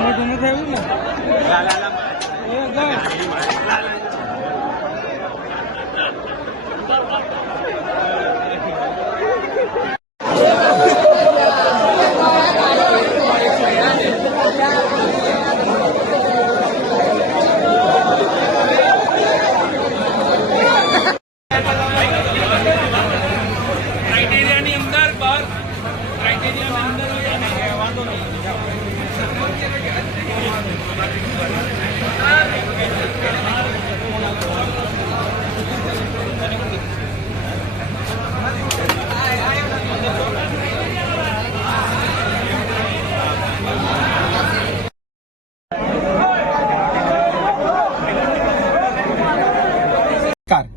મોટું નથી આવ્યું ને ક્રાઇટેરિયાની અંદર બહાર ક્રાઇટેરિયાની અંદર વાંધો નહીં.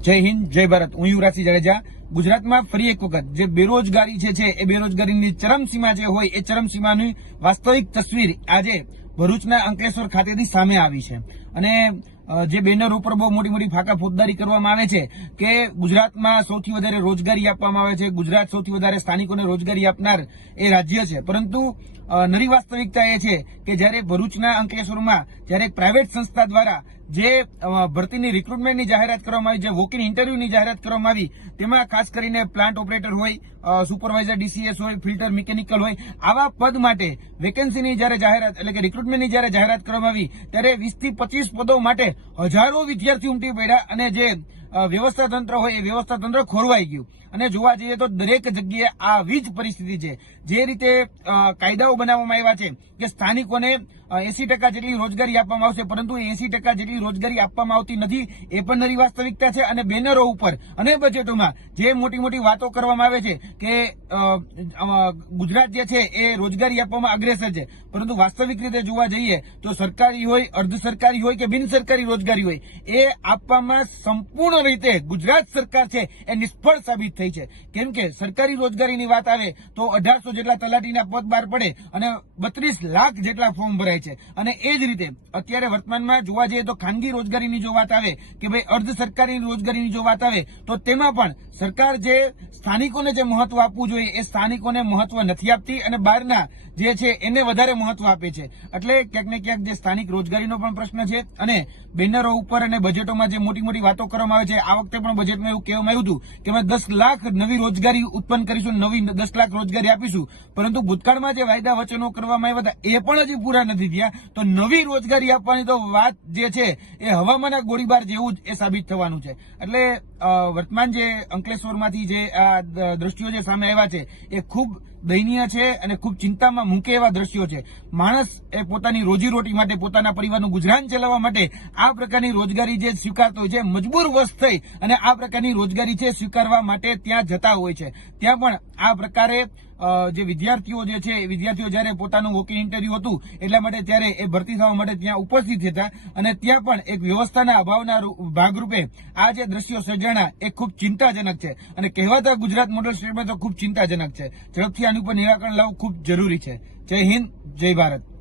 જય હિન્દ, જય ભારત. હું યુવરાજસિંહ જાડેજા. ગુજરાતમાં ફરી એક વખત જે બેરોજગારી છે એ બેરોજગારીની ચરમસીમા જે હોય એ ચરમસીમાની વાસ્તવિક તસવીર આજે ભરૂચના અંકલેશ્વર ખાતેથી સામે આવી છે. અને જે બેનર ઉપર બહુ મોટી મોટી ફાંકા ફોજદારી કરવામાં આવે છે કે ગુજરાતમાં સૌથી વધારે રોજગારી આપવામાં આવે છે, ગુજરાત સૌથી વધારે સ્થાનિકોને રોજગારી આપનાર એ રાજ્ય છે. પરંતુ નરી વાસ્તવિકતા એ છે કે જ્યારે ભરૂચના અંકલેશ્વરમાં જ્યારે એક પ્રાઇવેટ સંસ્થા દ્વારા જે ભરતીની રિક્રુટમેન્ટની જાહેરાત કરવામાં આવી, જે વોક ઇન ઇન્ટરવ્યુની જાહેરાત કરવામાં આવી, તેમાં ખાસ કરીને પ્લાન્ટ ઓપરેટર હોય, સુપરવાઇઝર ડીસીએસ હોય, ફિલ્ટર મિકેનિકલ હોય, આવા પદ માટે વેકેન્સીની જ્યારે જાહેરાત એટલે કે રિક્રુટમેન્ટની જ્યારે જાહેરાત કરવામાં આવી ત્યારે 20 થી 25 પદો માટે હજારો વિદ્યાર્થી ઉમટી પડ્યા અને જે વ્યવસ્થા તંત્ર હોય એ વ્યવસ્થા તંત્ર ખોરવાઈ ગયું. અને જોવા જઈએ તો દરેક જગ્યાએ આવી જ પરિસ્થિતિ છે. જે રીતે કાયદાઓ બનાવવામાં આવ્યા છે કે સ્થાનિકોને 80% જેટલી રોજગારી આપવામાં આવશે, પરંતુ 80% જેટલી રોજગારી આપવામાં આવતી નથી, એ પણ નરી વાસ્તવિકતા છે. અને બેનરો ઉપર અને બજેટોમાં જે મોટી મોટી વાતો કરવામાં આવે છે કે ગુજરાત જે છે એ રોજગારી આપવામાં અગ્રેસર છે, પરંતુ વાસ્તવિક રીતે જોવા જઈએ તો સરકારી હોય, અર્ધ સરકારી હોય કે બિન સરકારી રોજગારી હોય, એ આપવામાં સંપૂર્ણ રીતે ગુજરાત સરકાર છે એ નિષ્ફળ સાબિત થઈ છે. કેમ કે સરકારી રોજગારીની વાત આવે તો 1800 જેટલા તલાટીના પદ બહાર પડે અને 32 લાખ જેટલા ફોર્મ ભરાય છે. અને એ જ રીતે અત્યારે વર્તમાનમાં જોવા જઈએ તો ખાનગી રોજગારીની જો વાત આવે કે ભાઈ અર્ધ સરકારી રોજગારીની જો વાત આવે તો તેમાં પણ સરકાર જે સ્થાનિકોને જે મહત્વ આપવું જોઈએ એ સ્થાનિકોને મહત્વ નથી આપતી અને બહારના જે છે એને વધારે મહત્વ આપે છે. એટલે ક્યાંક ને ક્યાંક જે સ્થાનિક રોજગારીનો પણ પ્રશ્ન છે અને બેનરો ઉપર અને બજેટોમાં જે મોટી મોટી વાતો કરવામાં આવે છે, આ વખતે પણ બજેટમાં એવું કહેવામાં આવ્યું હતું કે અમે 10 લાખ નવી રોજગારી ઉત્પન્ન કરીશું, નવી 10 લાખ રોજગારી આપીશું, પરંતુ ભૂતકાળમાં જે વાયદા વચનો કરવામાં આવ્યા હતા એ પણ હજી પૂરા નથી થયા. તો નવી રોજગારી આપવાની તો વાત જે છે એ હવામાના ગોળીબાર જેવું જ એ સાબિત થવાનું છે. એટલે વર્તમાન જે અંકલેશ્વરમાંથી જે આ દ્રશ્યો જે સામે આવ્યા છે એ ખૂબ દયનીય છે અને ખૂબ ચિંતામાં મૂકે એવા દ્રશ્યો છે. માણસ એ પોતાની રોજીરોટી માટે, પોતાના પરિવારનું ગુજરાન ચલાવવા માટે આ પ્રકારની રોજગારી જે સ્વીકારતો હોય છે, મજબૂર વશ થઈ અને આ પ્રકારની રોજગારી છે સ્વીકારવા માટે ત્યાં જતા હોય છે. ત્યાં પણ આ પ્રકારે જે વિદ્યાર્થીઓ જે છે એ વિદ્યાર્થીઓ જયારે પોતાનું વોક ઇન ઇન્ટરવ્યુ હતું એટલા માટે ત્યારે એ ભરતી થવા માટે ત્યાં ઉપસ્થિત હતા અને ત્યાં પણ એક વ્યવસ્થાના અભાવના ભાગરૂપે આ જે દ્રશ્યો સર્જાણા એ ખૂબ ચિંતાજનક છે. અને કહેવાતા ગુજરાત મોડલ સ્ટેટમાં તો ખૂબ ચિંતાજનક છે. ઝડપથી આની ઉપર નિરાકરણ લાવવું ખૂબ જરૂરી છે. જય હિન્દ, જય ભારત.